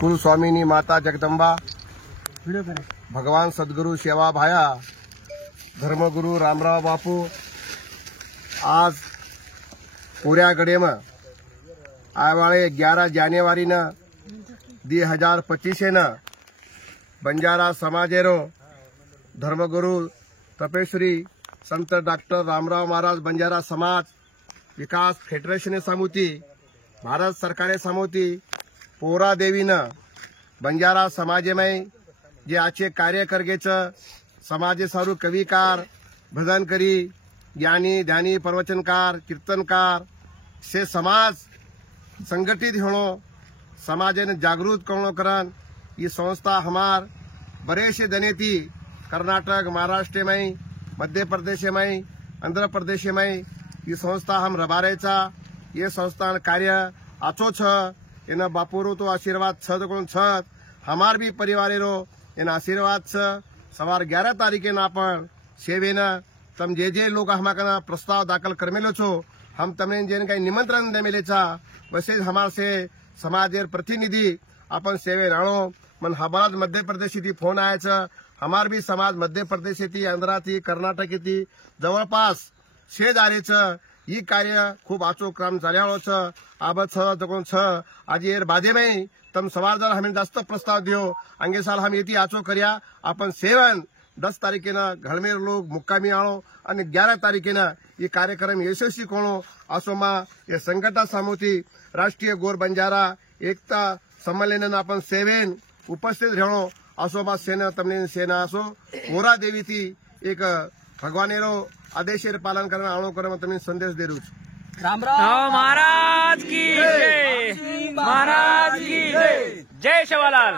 कुल स्वामिनी माता जगदंबा, भगवान सद्गुरु सेवा भाया, धर्मगुरु रामराव बापू आज पूऱ्या गडे में आवाळे 11 जानेवारी न 2025 न बंजारा समाजेरो धर्मगुरु तपेश्वरी संत डॉक्टर रामराव महाराज बंजारा समाज विकास फेडरेशन समिती भारत सरकार समिती पोरा देवी न बंजारा समाजेमय जे आचे कार्य करगेच समाजे सारू कविकार भजन करी ज्ञानी ध्यानी प्रवचनकार कीर्तनकार से समाज संगठित होनो समाजेने जागृत करणो करन ये संस्था हमार बड़े से दनेती कर्नाटक महाराष्ट्र में मध्य प्रदेश में आंध्र प्रदेश में ये संस्था हम रबारेचा ये संस्था कार्य आचो छ इन बापूरो तो आशीर्वाद छ कोण छ हमार भी परिवारेरो इन आशीर्वाद छ सवार 11 तारीखे ना आपण सेवेन तम जे लोग हमारा प्रस्ताव दाखल करमेलो छो हम तमने जेन काही निमंत्रण देमेले छा वैसे हमार से समाजेर प्रतिनिधि अपन सेवे राणो मन हमारा मध्य प्रदेश थी फोन आया हमार भी समाज मध्य प्रदेश थी आंध्रा थी कर्नाटक थी जवळपास शेजारी छ ये कार्य खूब आचो काम चाल्याळो छ आब छ तकोण छ आज एर बादे में तम सवार जर हमें जास्त प्रस्ताव दियो अंगे साल हम येती आचो करिया अपन सेवन 10 तारीखे न घळमेर लोग मुक्कामी आळो आणि 11 तारीखे न ये कार्यक्रम यशस्वी कोणो आसोमा ये संघटना समिती राष्ट्रीय गोर बंजारा एकता संमेलन अपन सेवेन उपस्थित रहणो आसोमा सेना तमने सेना आसो पोरा देवी थी एक भगवानेरो आदेशेर पालन करना आणो करम तमने संदेश दे रुच रामराव महाराज की जय, महाराज की जय, जय शिवलाल।